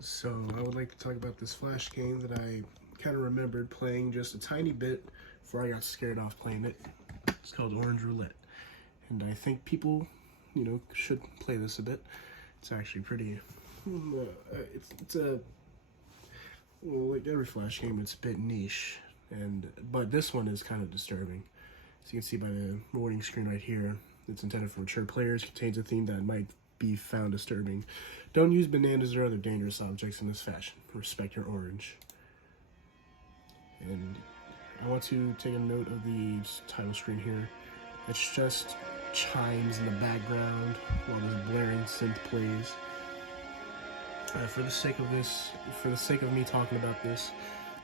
So I would like to talk about this Flash game that I kind of remembered playing just a tiny bit before I got scared off playing it. It's called Orange Roulette, and I think people, should play this a bit. It's actually pretty. It's a like every Flash game, it's a bit niche, but this one is kind of disturbing. As you can see by the warning screen right here, it's intended for mature players. Contains a theme that might be found disturbing. Don't use bananas or other dangerous objects in this fashion. Respect your orange. And I want to take a note of the title screen here. It's just chimes in the background while the blaring synth plays. For the sake of me talking about this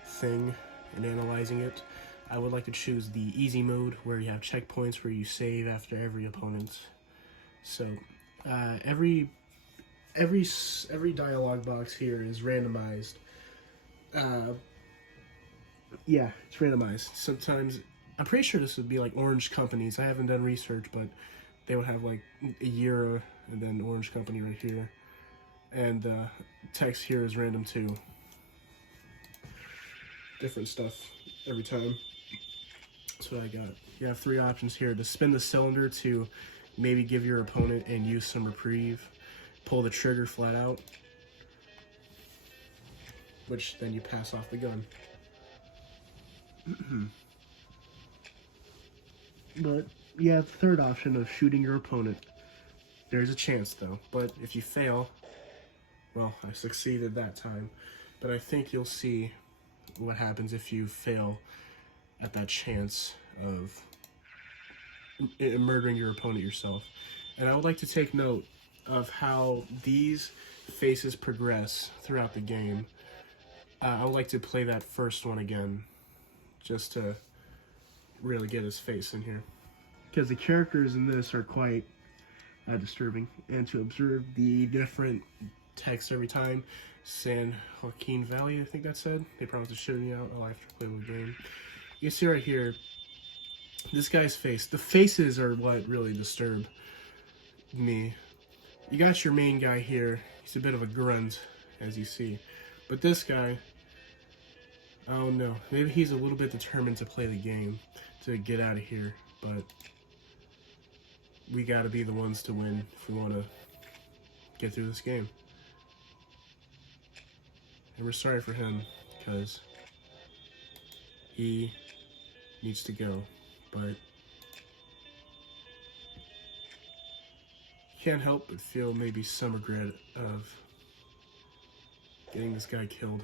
thing and analyzing it, I would like to choose the easy mode where you have checkpoints where you save after every opponent. So every dialogue box here is randomized. Yeah, it's randomized. Sometimes I'm pretty sure this would be like Orange Companies. I haven't done research, but they would have like a year and then Orange Company right here. And text here is random too. Different stuff every time. That's what I got. You have three options here: to spin the cylinder to maybe give your opponent and use some reprieve, pull the trigger flat out, which then you pass off the gun. But you have the third option of shooting your opponent. There's a chance though, but if you fail, well, I succeeded that time. But I think you'll see what happens if you fail at that chance of murdering your opponent yourself. And I would like to take note of how these faces progress throughout the game. I would like to play that first one again, just to really get his face in here. Because the characters in this are quite disturbing. And to observe the different text every time, San Joaquin Valley, I think that said. They promised to show me out. I'll have to play the game. You see right here, this guy's face. The faces are what really disturb me. You got your main guy here. He's a bit of a grunt, as you see. But this guy, I don't know. Maybe he's a little bit determined to play the game, to get out of here. But we gotta be the ones to win if we want to get through this game. And we're sorry for him, because he needs to go, but can't help but feel maybe some regret of getting this guy killed.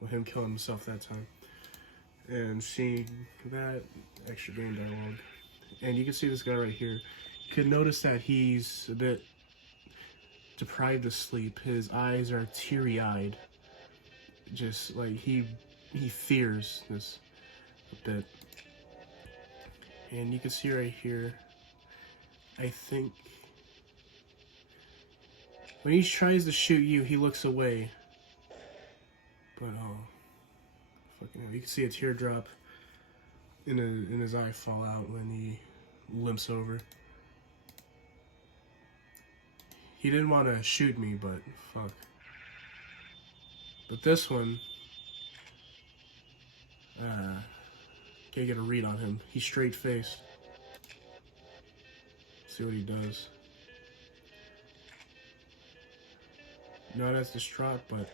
Well, him killing himself that time. And seeing that extra game dialogue. And you can see this guy right here. You can notice that he's a bit deprived of sleep. His eyes are teary-eyed. Just like he fears this a bit. And you can see right here, I think when he tries to shoot you, he looks away. But oh, fucking hell. You can see a teardrop in his eye fall out when he limps over. He didn't want to shoot me, but fuck. But this one, can't get a read on him. He's straight-faced. See what he does. Not as distraught, but,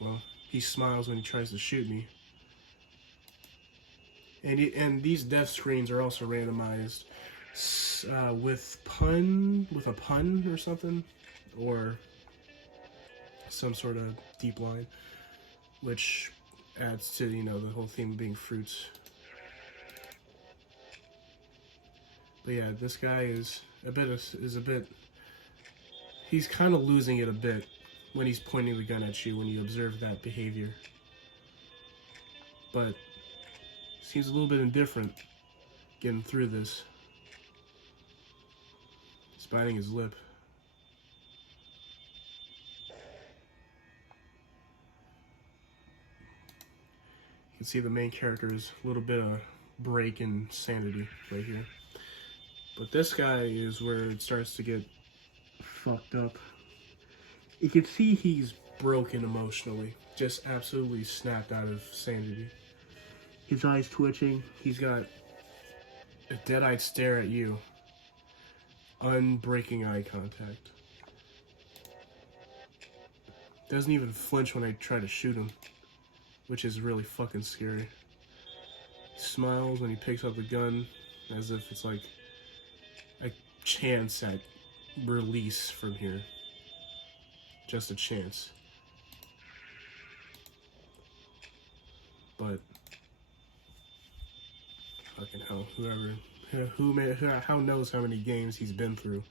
well, he smiles when he tries to shoot me. And these death screens are also randomized with a pun or something, or some sort of deep line, which adds to the whole theme of being fruits. But yeah, this guy is a bit. He's kind of losing it a bit when he's pointing the gun at you when you observe that behavior. But seems a little bit indifferent getting through this. He's biting his lip. You can see the main character is a little bit of break in sanity right here. But this guy is where it starts to get fucked up. You can see he's broken emotionally. Just absolutely snapped out of sanity. His eyes twitching. He's got a dead-eyed stare at you. Unbreaking eye contact. Doesn't even flinch when I try to shoot him, which is really fucking scary. Smiles when he picks up the gun, as if it's like a chance at release from here. Just a chance. But fucking hell, how knows how many games he's been through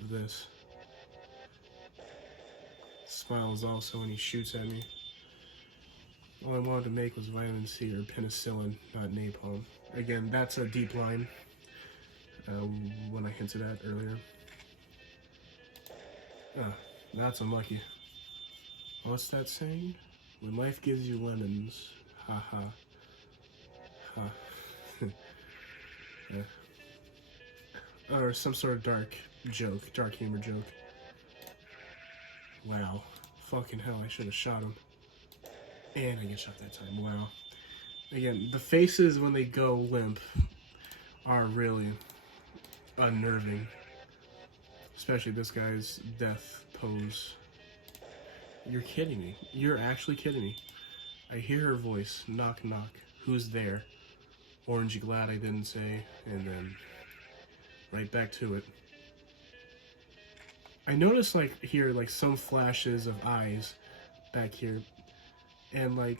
of this. Smiles also when he shoots at me. All I wanted to make was vitamin C or penicillin, not napalm. Again, that's a deep line. When I hinted at earlier. That's unlucky. What's that saying? When life gives you lemons, ha ha. Ha. Yeah. Or some sort of dark humor joke. Wow. Fucking hell, I should have shot him. And I get shot that time. Wow. Again, the faces when they go limp are really unnerving. Especially this guy's death pose. You're kidding me. You're actually kidding me. I hear her voice. Knock, knock. Who's there? Orange, you glad I didn't say? And then right back to it. I noticed like here like some flashes of eyes back here. And like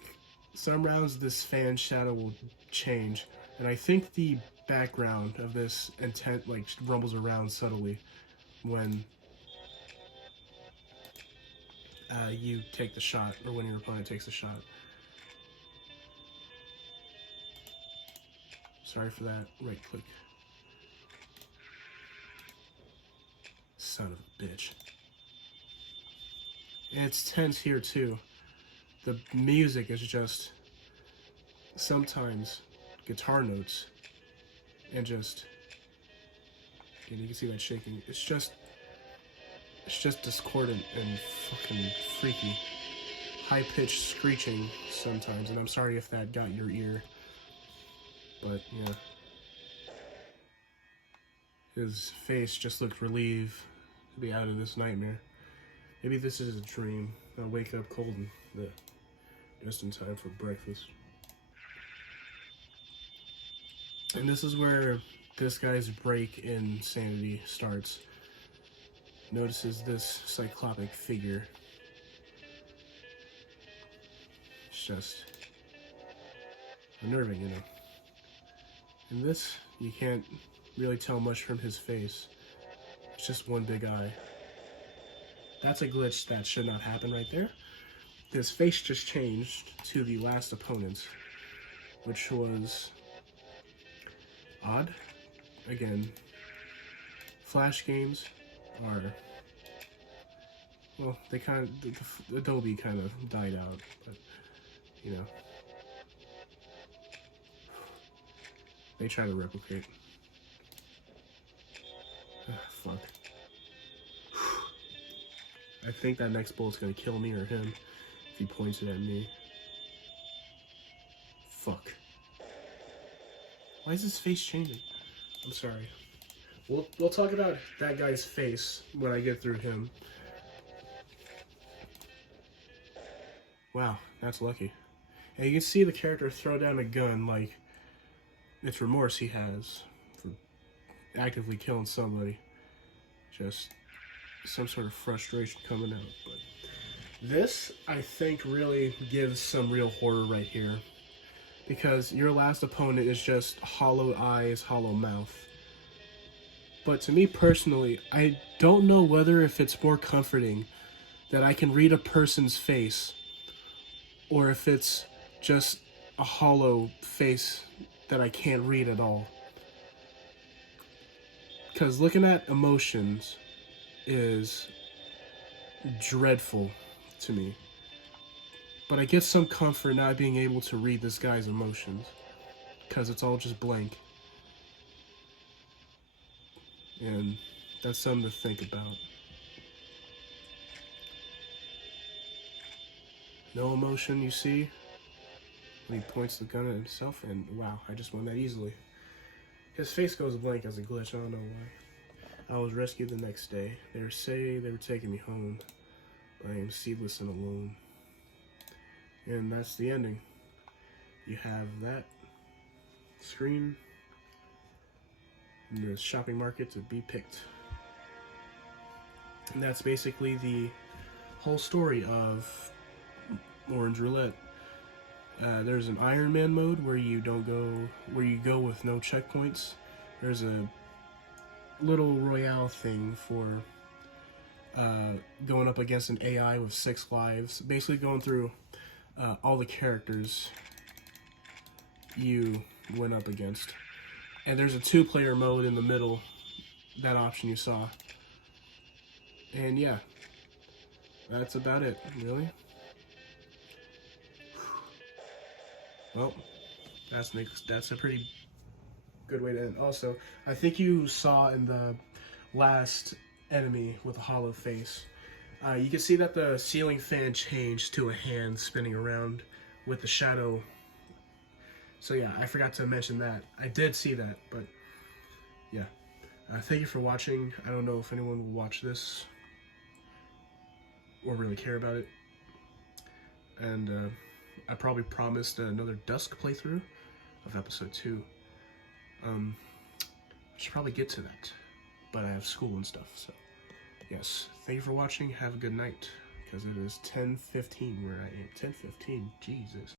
some rounds this fan shadow will change. And I think the background of this intent like rumbles around subtly when you take the shot, or when your opponent takes the shot. Sorry for that right click. Son of a bitch. And it's tense here too. The music is just sometimes guitar notes and just, and you can see that shaking. It's just discordant and fucking freaky. High-pitched screeching sometimes, and I'm sorry if that got your ear. But, yeah. His face just looked relieved to be out of this nightmare. Maybe this is a dream. I'll wake up cold and just in time for breakfast. And this is where this guy's break in sanity starts. Notices this cyclopic figure. It's just unnerving, you know. And this, you can't really tell much from his face. It's just one big eye. That's a glitch that should not happen right there. His face just changed to the last opponent, which was odd. Again, Flash games are, well, they kind of, the Adobe kind of died out, but, you know, they try to replicate. Fuck. I think that next bullet's gonna kill me or him if he points it at me. Fuck. Why is his face changing? I'm sorry. We'll talk about that guy's face when I get through him. Wow, that's lucky. And you can see the character throw down a gun like it's remorse he has for actively killing somebody. Just some sort of frustration coming out. But this, I think, really gives some real horror right here. Because your last opponent is just hollow eyes, hollow mouth. But to me personally, I don't know whether if it's more comforting that I can read a person's face or if it's just a hollow face that I can't read at all. Because looking at emotions is dreadful to me. But I get some comfort not being able to read this guy's emotions. Because it's all just blank. And that's something to think about. No emotion, you see? When he points the gun at himself, and wow, I just won that easily. His face goes blank as a glitch, I don't know why. I was rescued the next day. They were taking me home. I am seedless and alone. And that's the ending. You have that screen in the shopping market to be picked. And that's basically the whole story of Orange Roulette. There's an Iron Man mode where you go with no checkpoints. There's a little royale thing for going up against an AI with 6 lives. Basically going through all the characters you went up against. And there's a 2-player mode in the middle, that option you saw. And yeah, that's about it, really. Well, that's a pretty good way to end. Also, I think you saw in the last enemy with a hollow face, you can see that the ceiling fan changed to a hand spinning around with the shadow. So yeah, I forgot to mention that. I did see that, but yeah. Thank you for watching. I don't know if anyone will watch this or really care about it. And I probably promised another Dusk playthrough of episode 2. I should probably get to that, but I have school and stuff, so yes. Thank you for watching. Have a good night, because it is 10:15 where I am. 10:15, Jesus.